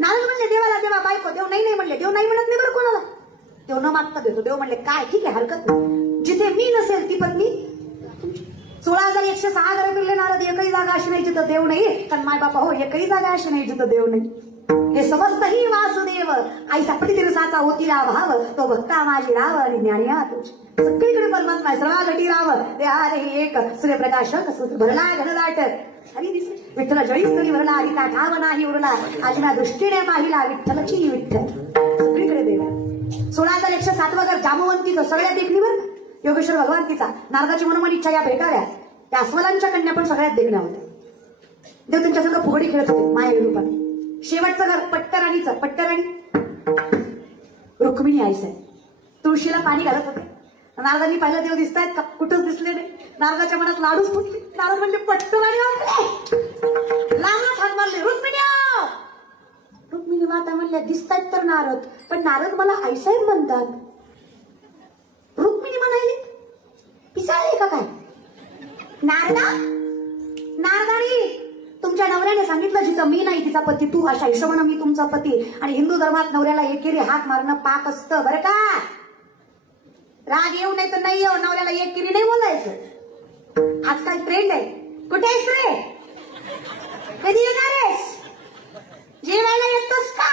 नारद म्हणले देवाला देवा बायको. देव नाही म्हणले. देव नाही म्हणत नाही बरं कोणाला. देव न मागता देतो. देव म्हणले काय ठीक आहे हरकत नाही, जिथे मी नसेल ती पत्नी 16,106 घरं मिळले नारद. एकही जागा अशी नाही जिथं देव नाही. पण माय बापा हो, एकही जागा अशी नाही जिथं देव नाही. हे समस्त ही वासुदेव आई सापडी तिरसाचा होतीला भाव, तो भक्ता माझी राव आणि ज्ञानिया तुझी. सगळीकडे परमात्मा सर्वा घटी राव. ते आहे एक सूर्यप्रकाशक भरला घनदाट हरी दिसे. विठ्ठल जळीस्तरी भरला हरी का ठाव नाही उरला. आजीना दृष्टीने पाहिला विठ्ठलची विठ्ठल. सगळीकडे देव. 16,107 घर जांबुवंतीचं सगळ्या देखणीवर योगेश्वर भगवंतीचा. नारदाची मनोमन इच्छा या भेटाव्या. त्या अस्वलांच्या कन्या पण सगळ्यात देखण्या होत्या. देव त्यांच्या सगळं फुगडी खेळत होते माया रूपाने. शेवटचं घर पट्टराणीचं. पट्टराणी रुक्मिणी आईस आहे. तुळशीला पाणी घालत होते. नारदांनी पाहिलं देव दिसतायत का, कुठंच दिसले नाही. नारदाच्या मनात लाडूच फुटले. नारद म्हणजे पट्टराणी लांबच हात मारले. रुक्मिणी रुक्मिणी माता म्हणल्या दिसतायत तर नारद, पण नारद मला आईसाहेब म्हणतात. रुक्मिणी म्हणाली पिसाळले का काय. नारदाणी तुमच्या नवऱ्याने सांगितलं जिथं मी नाही तिचा पती तू, अशा हिशोबानं मी तुमचा पती. आणि हिंदू धर्मात नवऱ्याला एकेरी हात मारणं पाप असतं बरं का. राग येऊ नाही तर नाही येऊ, नवऱ्याला एकेरी नाही बोलायचं. आजकाल ट्रेंड आहे. कुठे आहेस रे, कधी येणार आहेस, जेवायला येतोस का,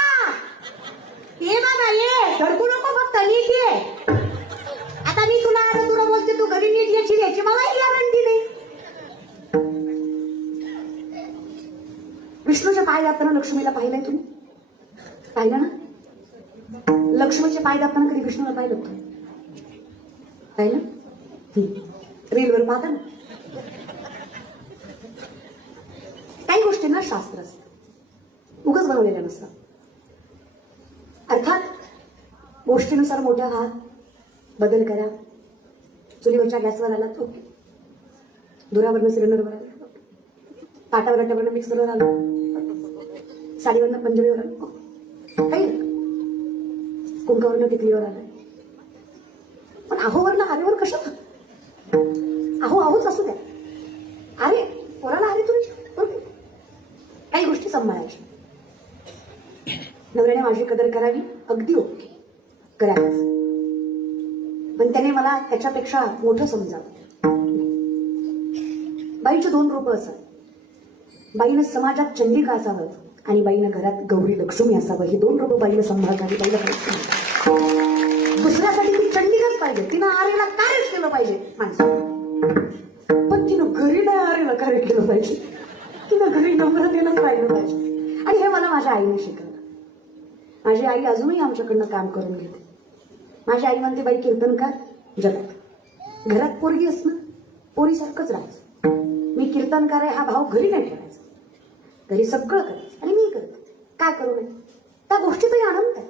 ये बाबा ये, धडकू नको फक्त नीट ये. आता मी तुला बोलते, तू घरी नीट याची याची मला गॅरंटी नाही. विष्णूच्या पाय दाबताना लक्ष्मीला पाहिलंय तुम्ही, पाहिलं ना. लक्ष्मीचे पाय दाबताना कधी विष्णूला पाहिलं तुम्ही, पाहिलं रीलवर पाहता ना. काही गोष्टींना शास्त्र असतं, उगाच बनवलेलं नसतं. अर्थात गोष्टीनुसार मोठ्या हात बदल करा. चुलीवरच्या गॅसवर आला तो, दुरावरनं सिलेंडरवर आला, ताटावर गट्ट्यावरनं मिक्सरवर आलं, साडीवरनं पंजरीवर आलं, काही कुंकावरनं टिकलीवर आलं. पण अहोवरनं आरेवर कशाला. अहोच असू द्या. अरे पोराला अरे तुझी काही गोष्टी सांभाळायच्या. नवऱ्याने माझी कदर करावी, अगदी ओके करावीच, पण त्याने मला त्याच्यापेक्षा मोठं समजावं. बाईचे दोन रूप असतात. बाईनं समाजात चंडिका असावं आणि बाईनं घरात गौरी लक्ष्मी असावं. ही दोन रूप बाईला सांभाळतावी. बाईला दुसऱ्यासाठी ती चंडिकाच पाहिजे. तिनं आरेला कार्यच केलं पाहिजे माणसं, पण तिनं घरी नाही आरेला कार्य केलं पाहिजे. तिनं घरी नम्रतेनंच राहिलं पाहिजे. आणि हे मला माझ्या आईने शिकवलं. माझी आई अजूनही आमच्याकडनं काम करून घेते. माझी आई म्हणते बाई कीर्तनकार जगात, घरात पोरगी असणं पोरीसारखंच राहायचं. मी कीर्तनकार आहे हा भाव घरी नाही ठेवायचा. घरी सगळं करायचं आणि मी करते. काय करू नये त्या गोष्टीतही आनंद आहे.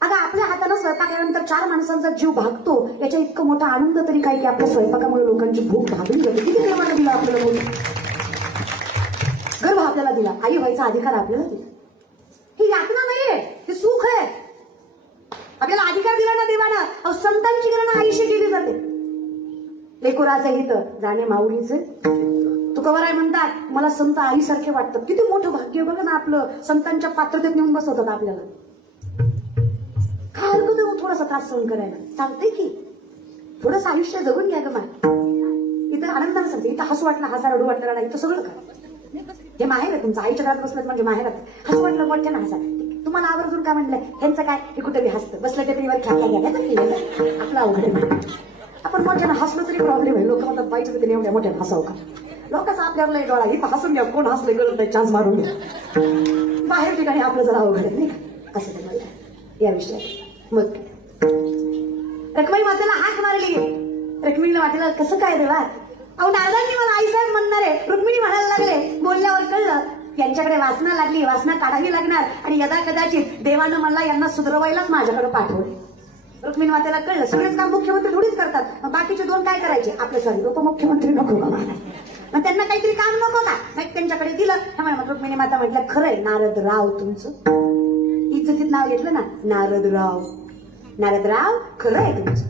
अगं आपल्या हातानं स्वयंपाक केल्यानंतर 4 माणसांचा जीव भागतो, याच्या इतकं मोठा आनंद तरी काय की आपल्या स्वयंपाकामुळे लोकांची भूक भागली जाते. किती गर्भानं दिला आपल्याला बोल, गर्भ आपल्याला दिला, आई व्हायचा अधिकार आपल्याला दिला. ही यातना नाहीये, हे सुख आहे. आपल्याला अधिकार दिला ना देवानं. संतांची गणना आईशी केली जाते. लेकुराचे हित जाणे माऊलीचे. तुकोबाराय म्हणतात मला संत आईसारखे वाटतात. किती मोठं भाग्य बघा ना आपलं. संतांच्या पात्रतेत नेऊन बसवतात आपल्याला. काय हरकत आहे थोडासा त्रास सहन करायला, चालतंय की. थोडंसं आयुष्य जगून घ्या ग मा. इथं आनंदाने सांगते. इथं हसू वाटलं हसा, रडू वाटलं नाही, इथं सगळं करा. हे माहेर आहे तुमचं. आईच्या घरात बसलं म्हणजे माहेर आहे. हसू वाटलं मोठ्या ना हसा. तुम्हाला आवर्जून काय म्हणलंय ह्यांचं काय, हे कुठे हसतं बसलं टेपरीवर ख्याल्या घ्या. आपला अवघड आपण मोठ्यानं हसलं तरी प्रॉब्लेम आहे. लोक म्हणतात बाईच्या तिथे एवढ्या मोठ्यानं हसाव का. लोकांचा आपल्याला डोळा इथं हसून घ्या, कोण हसले कळत नाही, चान्स मारून घ्या. बाहेर ठिकाणी आपलं जरा अवघड आहे नाही का. असं ते या विषयात मग रखमाई मातेला हाक मारली. रखमीला वाटलं कसं काय देवा, अहो नारदांनी मला आईसाहेब म्हणणार आहे. रुक्मिणी म्हणायला लागले. बोलल्यावर कळलं यांच्याकडे वासना लागली, वासना काढावी लागणार. आणि यदा कदाचित देवानं मला यांना सुधरवायलाच माझ्याकडे पाठवले. रुक्मिणी मातेला कळलं सगळेच काम मुख्यमंत्री थोडीच करतात, मग बाकीचे 2 काय करायचे. आपलं सॉरी उपमुख्यमंत्री नको का मला, मग त्यांना काहीतरी काम नको का. मग त्यांच्याकडे दिलं. त्यामुळे मग रुक्मिणी माता म्हटलं खरंय नारदराव तुमचं इज्जतीत नाव घेतलं ना, नारदराव. नारदराव खरं आहे तुमचं.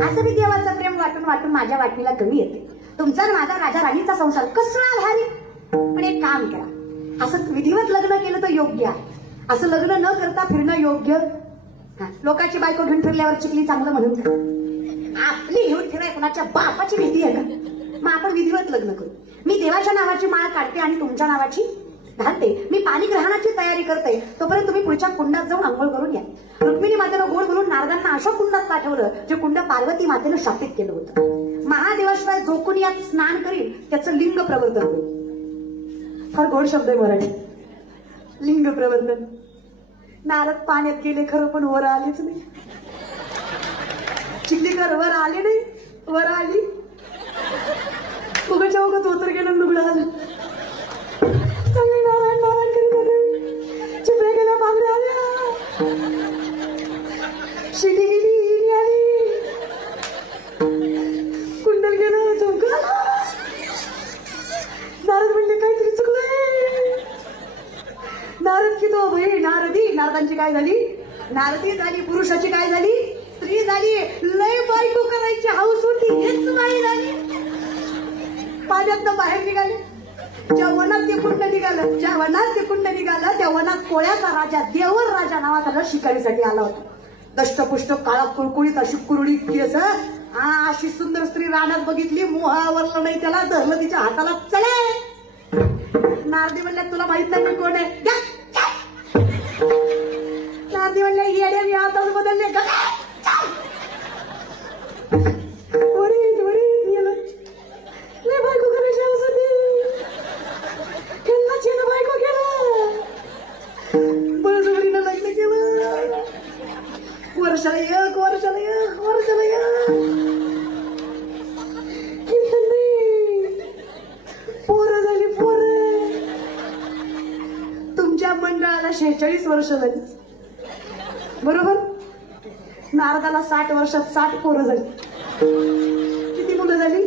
असं मी देवाचं प्रेम वाटून वाटून माझ्या वाटणीला कमी येते. तुमचा माझा राजा राणीचा संसार कसला भारी. पण एक काम करा, असं विधिवत लग्न केलं तर योग्य आहे. असं लग्न न करता फिरणं योग्य? लोकांची बायको घेऊन फिरल्यावर चिखली चांगलं म्हणून का? आपली घेऊन फिराय कोणाच्या बापाची भीती आहे का? मग आपण विधिवत लग्न करू. मी देवाच्या नावाची माळ काढते आणि तुमच्या नावाची घालते. मी पाणीग्रहणाची तयारी करते, तोपर्यंत तुम्ही पुढच्या कुंडात जाऊन आंघोळ करून या. रुक्मिणी मातेनं गोड बोलून नारदांना अशा कुंडात पाठवलं जे कुंड पार्वती मातेनं शापित केलं होतं. महादेवाशिवाय जो कोणी यात स्नान करील त्याचं लिंग प्रवर्तन होईल. फार गोड शब्द आहे मराठी, लिंग प्रवर्तन. नारद पाण्यात गेले खरं, पण वर आलेच नाही. चिखलीकर वर आले नाही, वर आली उगाच्या उगत होतर गेलं, लुगडं आलं. चांगले नारायण नारायण करीत होते. चिपळ्या गेल्या, बांगड्या आल्या, शिटी गेली, हिरी आली, कुंडल गेलं, चौका आला. नारद म्हणले काहीतरी चुकलंय. नारद की तो भाई नारदी. नारदांची काय झाली? नारदी झाली. पुरुषाची काय झाली? स्त्री झाली. लय बायको करायची हाऊस होती, हेच नाही झाली. पाण्यातनं बाहेर निघाले. ज्या वनात ते कुंड निघालं, ज्या वनात ते कुंड निघालं, त्या वनात कोळ्याचा राजा, देवर राजा नावाचा शिकारीसाठी आला होता. दष्टपुष्ट काळा कुळकुळीत अशी कुरडी केस, अशी सुंदर स्त्री रानात बघितली, मोहावरलं नाही त्याला, धरलं तिच्या हाताला, चले. नारदी म्हणल्या तुला माहित नाही मी कोण आहे? नारदी म्हणल्या येड्या मी आताच बदलले. बायको करायची हौस होती, खेळण्याची बायको केलं, बळजबरीनं लग्न केलं. वर्षाला एक, वर्षाला एक, वर्षाला एक. पोरं झाली, पोरं. तुमच्या मंडळाला 46 वर्ष झाली, बरोबर? नारदाला 60 वर्षात 60 पोरं झाली. किती मुलं झाली?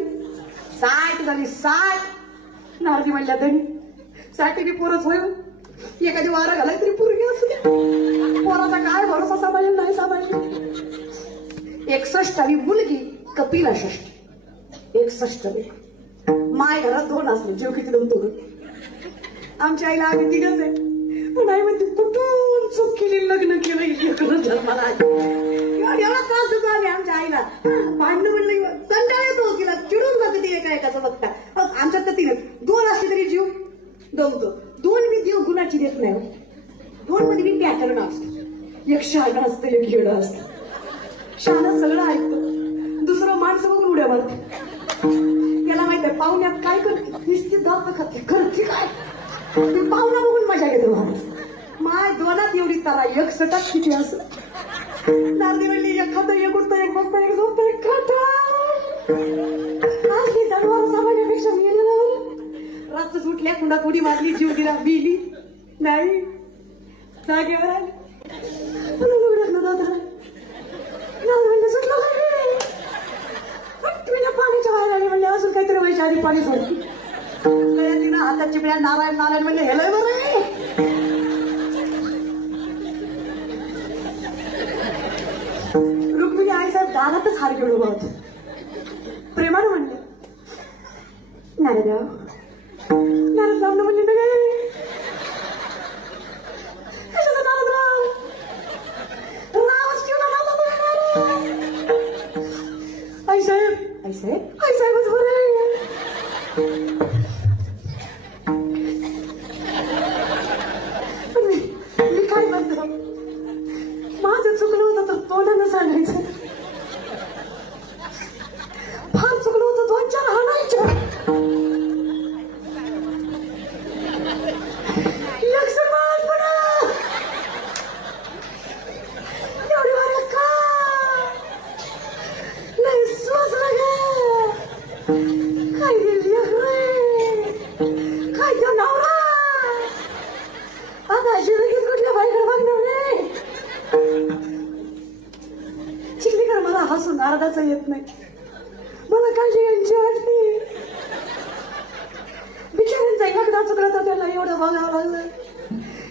60 झाली. 60. नारदी म्हणल्या धनी 60 पोरच होईल. एखादी वारा घालाय तरी पोरगी असू दे. पोराचा काय भरोसा, सांभाळेल नाही सांभाळेल. 61वी मुलगी कपिला षष्ठी. 61. माय घरात 2 असले, जीव किती 2 तोडून. आमच्या आईला आम्ही 3च आहे, पण आई म्हणते कुठून चूक केली, लग्न केलं, जन्माला एवढा त्रास देतो आम्ही आमच्या आईला. भांडण म्हणलं कंटाळ येतो, तिला चिडून जाते ती एका एकाचं बघता. आमच्यात तर 3 2 असले तरी जीव दमतो. 2 मी देव गुणाची देत नाही. 2 मध्ये मी पॅटर्न असतो. एक शहाणा असतं, एक येडं असतं. शहाणा सगळं ऐकतं, दुसरं माणसं बघून उड्या मारते. त्याला माहित आहे पाहुण्यात काय करते, निश्चित दात खाते, करते काय ते पाहुणा बघून मजा घेतो माणूस. माय 2 एवढी तारा, 61 किती असं. नारदी म्हणली एक खातं, एक उठतं, एक बसतं, एक झोपतं, एक खातं. असली जनावर सामान्यापेक्षा मेलेलं. रातच उठल्या, कुंडात उडी मारली, जीव दिला, बिली नाही, जागेवर आली. सुटलं तुम्ही पाण्याच्या बाहेर आली म्हणले, अजून काहीतरी व्हायच्या आधी पाणी सोडली. तिनं हातात चिपळ्या, नारायण नारायण म्हणले, हेलय बरं. रुक्मिणी आईचा दारातच हार घेऊन उभा होता. प्रेमानं म्हणले नारदराव. नारदराव म्हणले तर काय कशाचं नारदराव? रावच ठेवला नव्हता. आईसाहेब, आईसाहेब, आईसाहेबच बरं. मी काय म्हणतो, माझं चुकलं होतं तर तोंडानं सांगायचं. फार चुकलं होतं 2-4 हाणायच्या. एवढी वार का नाही सोसलं ग. काय गेली काय तो नवरा आता लगेच कुठल्या बाईकडे बघणार. चिखलीकर मला हसून नारदाचं येत नाही. मला काळजी यांची वाटली. बिचाऱ्यांचा एकदा चुकला तर त्याला एवढं बघावं लागलं.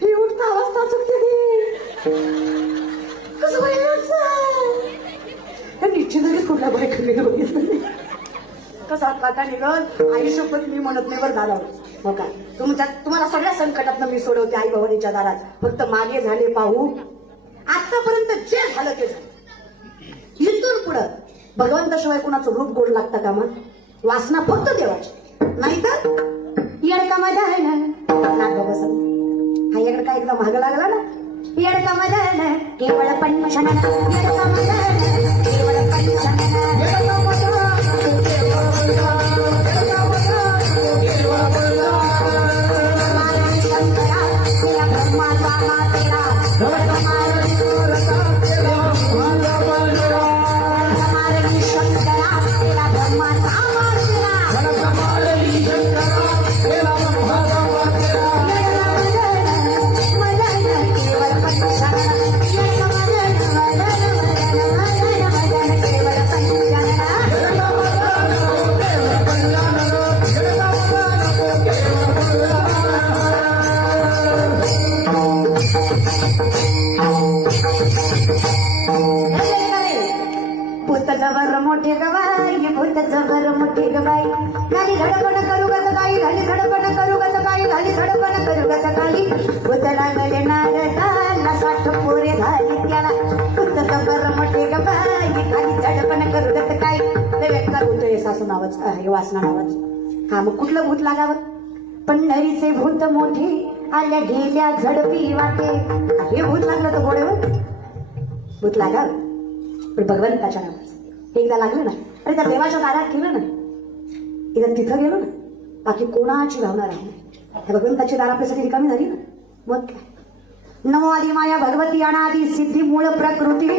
ही उठता अवस्था चुकते ती कसं बघायचं. त्यांनी चिंतले कुठल्या बाईकडे बघितलं कसा काटा निघत. आयुष्यभर मी म्हणत नाही बरं दादा, हो का? तुम्हाला सगळ्या संकटातनं मी सोडवते आई भवानीच्या दारात. फक्त मागे झाले पाहू. आतापर्यंत जे झालं ते झालं. इथून पुढं भगवंताशिवाय कुणाचं रूप गोड लागतं का? मग वासना फक्त देवाची, नाही तर येडका माझा आहे ना नाग बस. हा येडका एकदा महाग लागला ना. येडका माझा आहे ना केवळ पंचन, येडका माझा आहे ना केवळ पंचन. जबर मोठे गवाई, भूत जबर मोठे गवाई, घाली झडपण करू गत काही, घाली झडपण करू गत काही, घाली झडपण करू गत काही. भूत लागले नारदाला, 60 पोरे झाली त्याला. भूत जबर मोठे गवाई, घाली झडपण करू गत काही. बेकार होतं हे सासू नावाचं, हे वासना नावाचं. हा मग कुठलं भूत लागावं? पंढरीचे भूत मोठे आल्या गेल्या झडपी वाटे. हे भूत लागलं तर गोडेवर भूत लागावं, पण भगवंताच्या नावाचं. एकदा लागलं ना, अरे त्या देवाच्या दारात गेलं ना, एकदा तिथं गेलो ना, बाकी कोणाची भावना राहणार नाही. त्या भगवंताची दार आपल्यासाठी रिकामी झाली ना. मग काय? नमो आदी माया भगवती अनादी सिद्धी मूळ प्रकृती.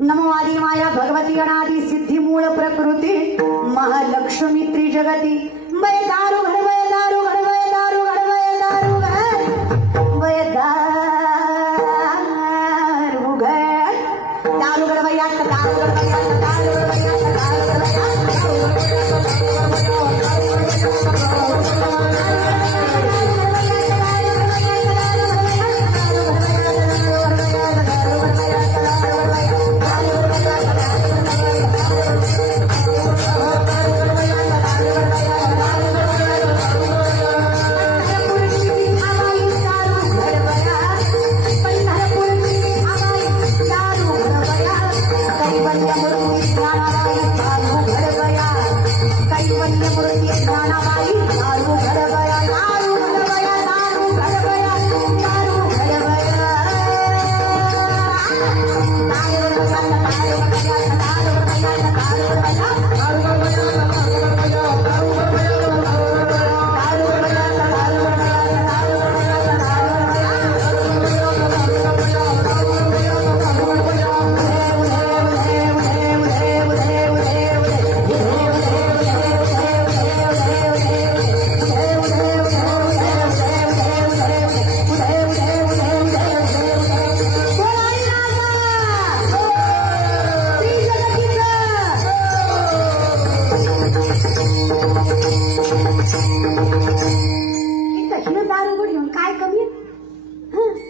नमो आदी माया भगवती अनादी सिद्धी मूळ प्रकृती. महालक्ष्मी त्रिजगती. वय दारू घर, वय दारू घर, वय दारू घर, वय दारू घर, वय दारू घर. दारू घर भैया, दारू घर भैया, दारू घर भैया, दारू घर भैया.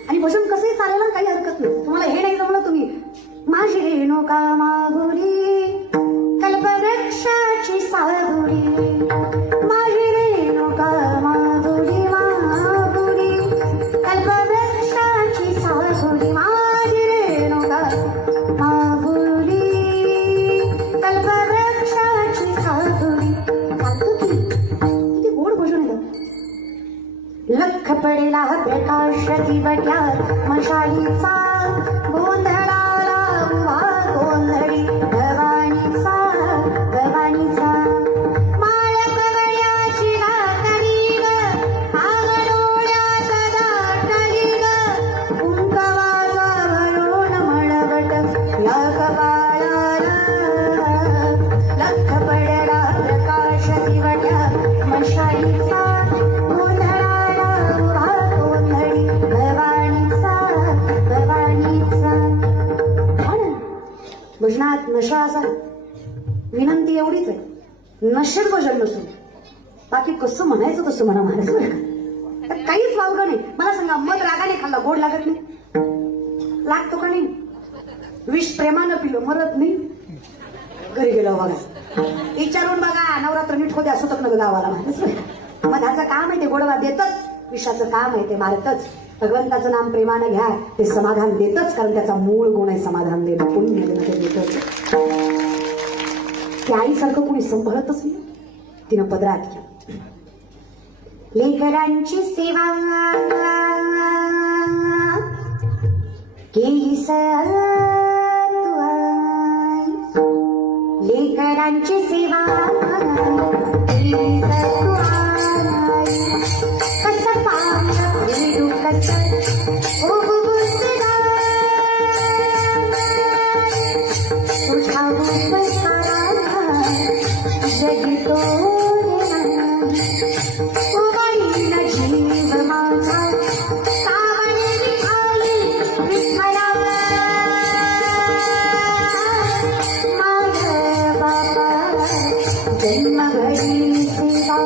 आणि भजन कसंही चालेल ना, काही हरकत नाही. तुम्हाला हे नाही जमलं, तुम्ही माझी रेणुका मागुरी कल्पवृक्षाची सागुरी. माझी रेणुका मागुरी मागुरी कल्पवृक्षाची सागुरी. माझी रेणुका मागुरी कल्पवृक्षाची सागुरी. सांगतो की किती गोड भजन आहे. लख पडेला प्रकाश दिवट्यात मशालीचा, गोंधळाला उभा गोंधळी भवानीचा भवानीचा. माळ कवड्याची रातली ग, आंगणोळ्यात दाटली ग, कुंकवाचा भरून मळवट या कपाळाला. लख पडेला प्रकाश दिवट्यात मशालीचा, भजनात नशा असा. विनंती एवढीच आहे, नशेत भजन नसून बाकी कसं म्हणायचं तसं म्हणा महाराज. काहीच वावगं नाही. मला सांगा, मध रागाने खाल्ला गोड लागत नाही? लागतो का नाही? विष प्रेमानं पिलं मरत नाही? घरी गेलो बघा, विचारून बघा, नवरात्र नीट होते असू तक न गावाला महाराज. मधाचं काम आहे ते गोडवा देतच, विषाचं काम आहे ते मारतच. भगवंताचं नाम प्रेमानं घ्या, ते समाधान देतच, कारण त्याचा मूळ गुण आहे समाधान देणं, पुण्य देणं ते देतच. त्या आईसारखं कोणी संभळतच नाही, तिनं पदरात घ्या. लेकरांची सेवा केली लेकरांची सेवा केली कसं पावलं भेडू कसं तुझा जगितो जीव माझा सावली विठाई विठ्ठला माझ्या बाबा जन्मभरी सेवा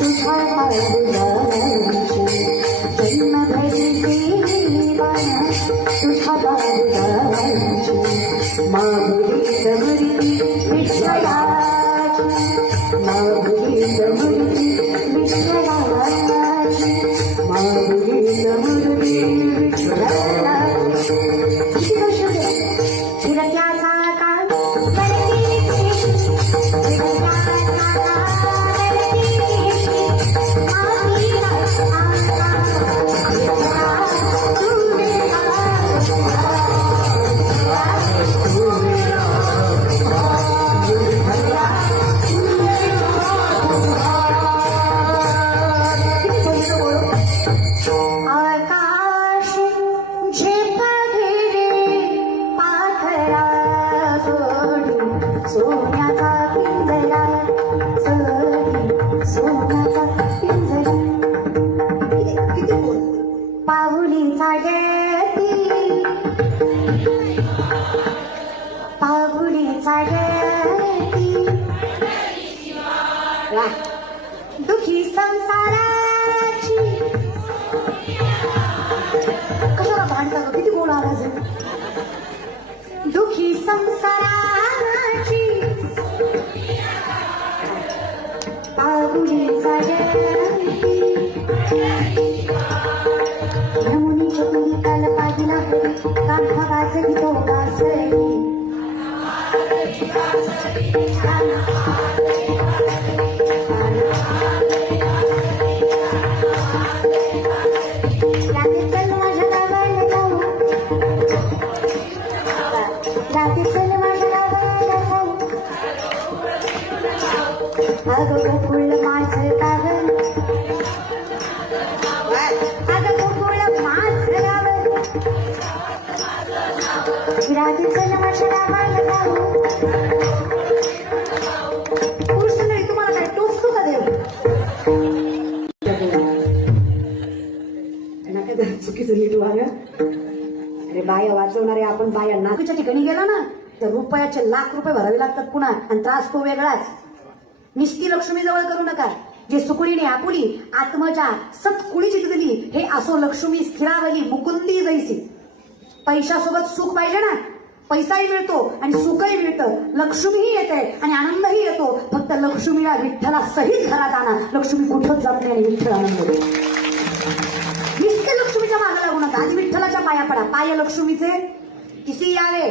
तुझ्या बाबुराची जन्मभरी सेवा तुझ्या बाबुराची माहुली समृद्धी विठ्ठलाची माहुली समृद्धी विठ्ठलाची माहुली समृद्धी विठ्ठलाची. फिरत्याचा काळ सोन्याचा पिंजरा सोन्याचा पिंजरा किती पाहुलीचा गती पाहुलीचा गती दुखी संसाराची कशाला भांडता ग किती गोड आवाज आहे. दुखी संसाराची पाहुलीचा गती यमुनीच्या तुली काल पाहिला कांठा वाजली तो वाजली रात्री चल माझ्या गावाला जाऊ रात्री चल माझ्या गावाला जाऊ अगं गोकुळ माझं गाव अगं गोकुळ माझं गाव रात्री चल माझ्या गावाला जाऊ. कृष्ण तुम्हाला काय टोचतो का देव चुकीचं नीट वागा. अरे बाया वाचवणारे आपण बाया नाकाच्या ठिकाणी गेला ना तर रुपयाचे लाख रुपये भरावे लागतात पुन्हा, आणि त्रास तो वेगळाच. निस्ती लक्ष्मी जवळ करू नका, जे सुकुळीने आपुली आत्मजा सतकुळी चितली हे असो लक्ष्मी स्थिरावली मुकुंदी जैसी. पैशासोबत सुख पाहिजे ना, पैसाही मिळतो आणि सुखही मिळतं, लक्ष्मीही येते आणि आनंदही येतो. फक्त लक्ष्मीला विठ्ठला सहित घरात आणा, लक्ष्मी कुठंच जात नाही आणि विठ्ठल आनंद देतो. निस्ते लक्ष्मीच्या मागे लागू नका, आधी विठ्ठलाच्या पाया पडा. पाय लक्ष्मीचे किसी यावे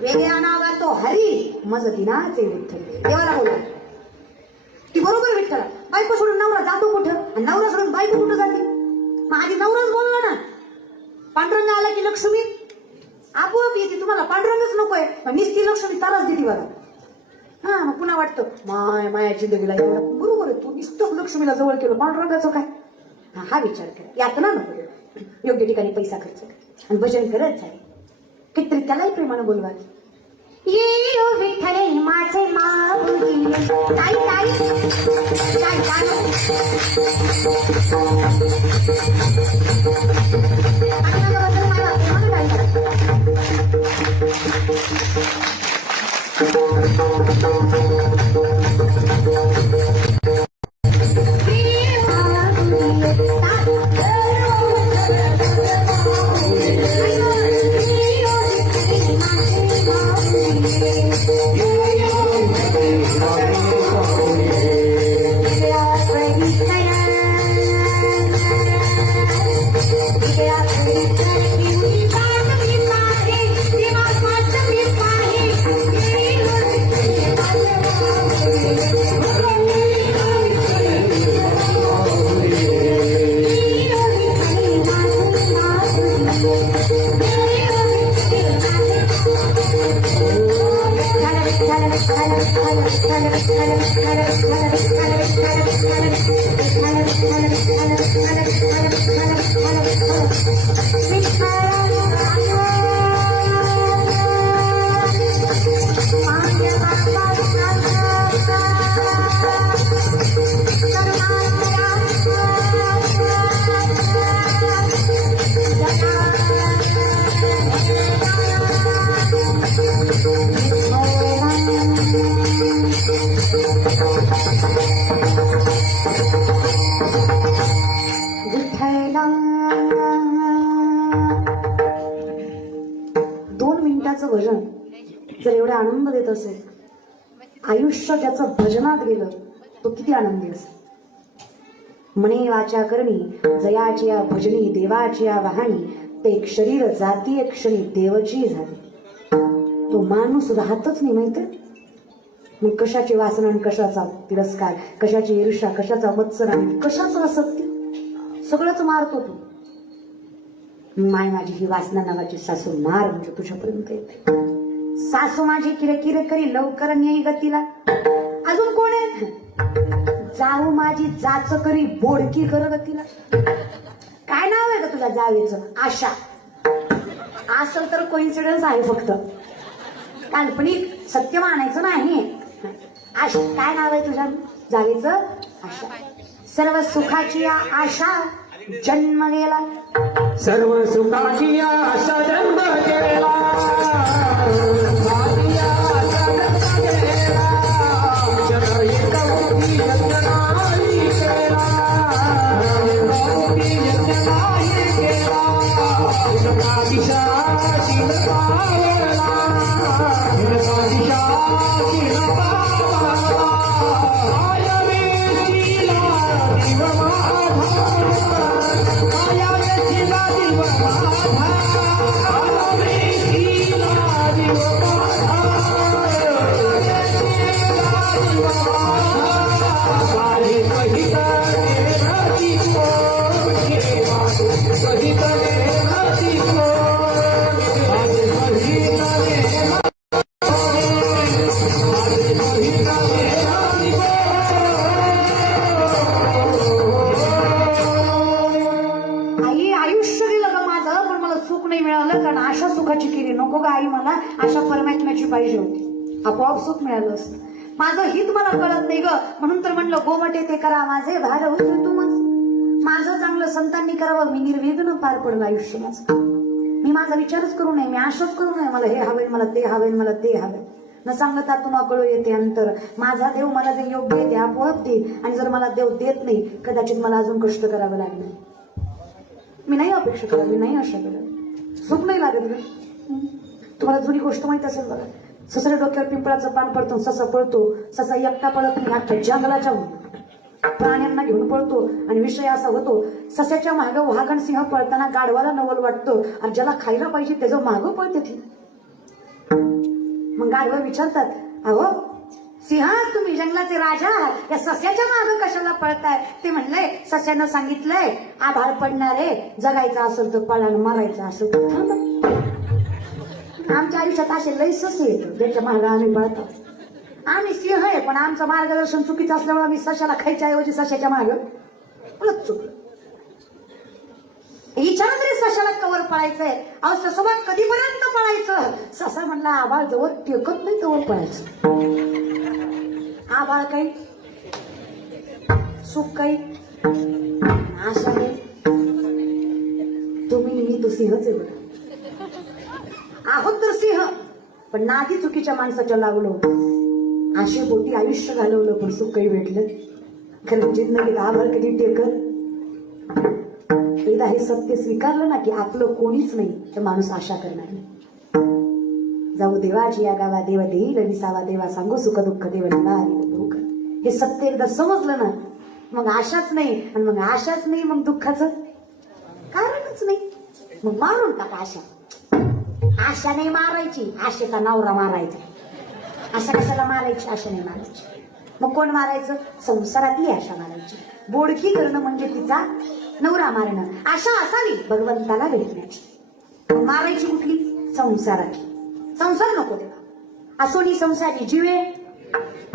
वेगळ्या नावा तो हरी मज दिनाचे विठ्ठल. देवाला बोला ती बरोबर विठ्ठला. बायको सोडून नवरा जातो कुठं आणि नवरा सोडून बायको कुठं जाते. मग आधी नवराच बोलला ना. पांडुरंग आला की लक्ष्मी आपोआप येते. तुम्हाला पांडुरंगच नकोय, निस्ती लक्ष्मी ताराच देते बघा. हा मग पुन्हा वाटतं माय माया जिंदगीला एवढा बरोबर आहे. तू निस्तच लक्ष्मीला जवळ केलं, पांडुरंगाचं काय. हा विचार करा, यातना नको. योग्य ठिकाणी पैसा खर्च करा आणि भजन करत जाईल. कितीतरी त्यालाही प्रेमानं बोलवा. ये विठ्ठले माझे माऊली ताई ताई ताई भजन जर एवढा आनंद देत असेल, आयुष्य ज्याचं भजनात गेलं तो किती आनंदी असेल. म्हणे वाचा करणी जयाची या भजनी देवाची या वाहणी, ते एक शरीर जाती एक क्षणी देवची झाली. तो माणूस राहतच नाही माहिती. मग कशाची वासना आणि कशाचा तिरस्कार, कशाची ईर्ष्या, कशाचा मत्सर आणि कशाचं असत्य, सगळंच मारतो तू. माय माझी ही वासना नावाची सासू मार म्हणजे तुझ्यापर्यंत येते. सासू माझी किरकिर करी लवकर न्याय गतीला. अजून कोण आहे? जाऊ माझी जाच करी बोडकी कर गतीला. काय नाव आहे का तुझ्या जावेचं? आशा. असल तर कोइन्सिडन्स आहे फक्त, काल्पनिक, सत्य मानायचं नाही. आशा. काय नाव आहे तुझ्या जावेचं? आशा. सर्व सुखाची आशा जन्म गेला. सर्व सुखाची आशा जन्म गेला. कारण आशा सुखाची केली नको ग आई. मला आशा परमात्म्याची पाहिजे होती, आपोआप सुख मिळालं असतं. माझं हित मला कळत नाही ग, म्हणून तर म्हणलं गोवटे ते करा माझे भार होतो तू. माझं चांगलं संतांनी करावं, मी निर्विघ्न पार पडलं आयुष्य माझं. मी माझा विचारच करू नये, मी आशाच करू नये मला हे हवे, मला ते हवे, मला ते हवे. न सांगता तू नकळू येते अंतर. माझा देव मला जे योग्य येते आपोआप देईल, आणि जर मला देव देत नाही कदाचित मला अजून कष्ट करावं लागणार. मी नाही अपेक्षा करत, मी नाही आशा करत. सुख नाही लागत ग. तुम्हाला जुनी गोष्ट माहित असेल बघा, ससऱ्या डोक्यावर पिंपळाचं पान पडतो, ससा पळतो. ससा एकटा पळत नाही, अख्ख्या जंगलाच्या प्राण्यांना घेऊन पळतो. आणि विषय असा होतो, सस्याच्या मागं वाघ सिंह पळताना गाढवाला नवल वाटतं, आणि ज्याला खायला पाहिजे त्याचं मागं पळते ती. मग गाढवा विचारतात, अहो सिंह तुम्ही जंगलाचे राजा, या सस्याच्या मागं कशाला पळताय? ते म्हणलंय, सस्यानं सांगितलंय आभाळ पडणारे, जगायचं असेल तर पळा, मारायचं असेल तर थांबा. आमच्या आयुष्यात असे लई ससे येतो ज्याच्या मागं आम्ही पळतो. आम्ही सिंह आहे पण आमचं मार्गदर्शन चुकीचं असल्यामुळे आम्ही सशाला खायच्या ऐवजी सशाच्या मागं पळत चुकलो. विचार तरी सशाला कवर पळायचंय. अहो ससोबत कधीपर्यंत पळायचं? ससा म्हणला आभाळ जवळ टेकत नाही तवर पळायचं. आभाळ काही, सुख काही, आशा काही. तुम्ही मी तो सिंहच आहे बघा. आहोत तर सिंह, पण नादी चुकीच्या माणसाच्या लागलो. आशेपोटी आयुष्य घालवलं पण सुख काही भेटलं. खरं जिंदगीत आभाळ कधी टेकत. एकदा हे सत्य स्वीकारलं ना की आपलं कोणीच नाही तर माणूस आशा करणार नाही. जाऊ देवाची या गावा, देव देईल विसावा, देवा सांगू सुख दुःख, देव दुःख. हे सत्य एकदा समजलं ना मग आशाच नाही, आणि मग आशाच नाही मग दुःखाचं कारणच नाही. मग मारून टाका आशा. आशा नाही मारायची, आशेचा नवरा मारायचा. आशा कशाला मारायची? आशा नाही मारायची. मग कोण मारायचं? संसारातली आशा मारायची. बोडकी करणं म्हणजे तिचा नवरा मारणं. आशा असावी भगवंताला भेटण्याची. मारायची कुठली? संसाराची. संसार नको तेव्हा. असोनी संसारी जीवे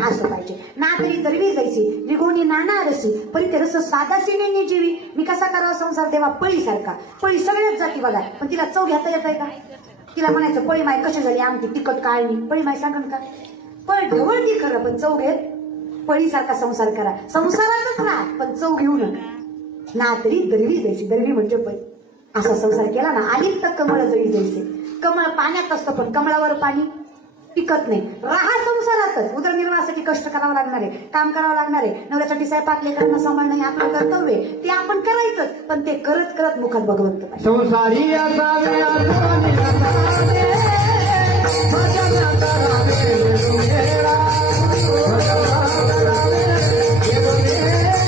असं पाहिजे. ना तरी दरवी जायची निघोनी नाना रसी परी ते रस साधासी नेणी जीवी. मी कसा करावा संसार देवा पळीसारखा. पळी सगळ्याच जाती बघा, पण तिला चव घेता येत आहे का? तिला म्हणायचं पळी माय कशी झाली आमची तिखट काळणी, पळी माय सांगन का? पळ ढवळती खरं पण चव घेत. पळीसारखा संसार करा, संसारातच राहा पण चव घेऊ नका. ना तरी दरवी जायची, दरवी म्हणजे पळी. असा संसार केला ना आली तर कमळ जळी जायचे. कमळ पाण्यात असतं पण कमळावर पाणी टिकत नाही. राहा संसारातच. उदरनिर्वाहासाठी कष्ट करावं लागणार आहे, काम करावं लागणार आहे. नवऱ्यासाठी स्वयंपाक लेकरांना सांभाळणं हे आपलं कर्तव्य आहे, ते आपण करायचंच. पण ते करत करत मुखात भगवंत पाहिजे. संसारी असावे आठवणी असावे, भजन करावे येसुदेवा, भजन करावे येसुदेवा,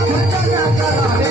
भजन करावे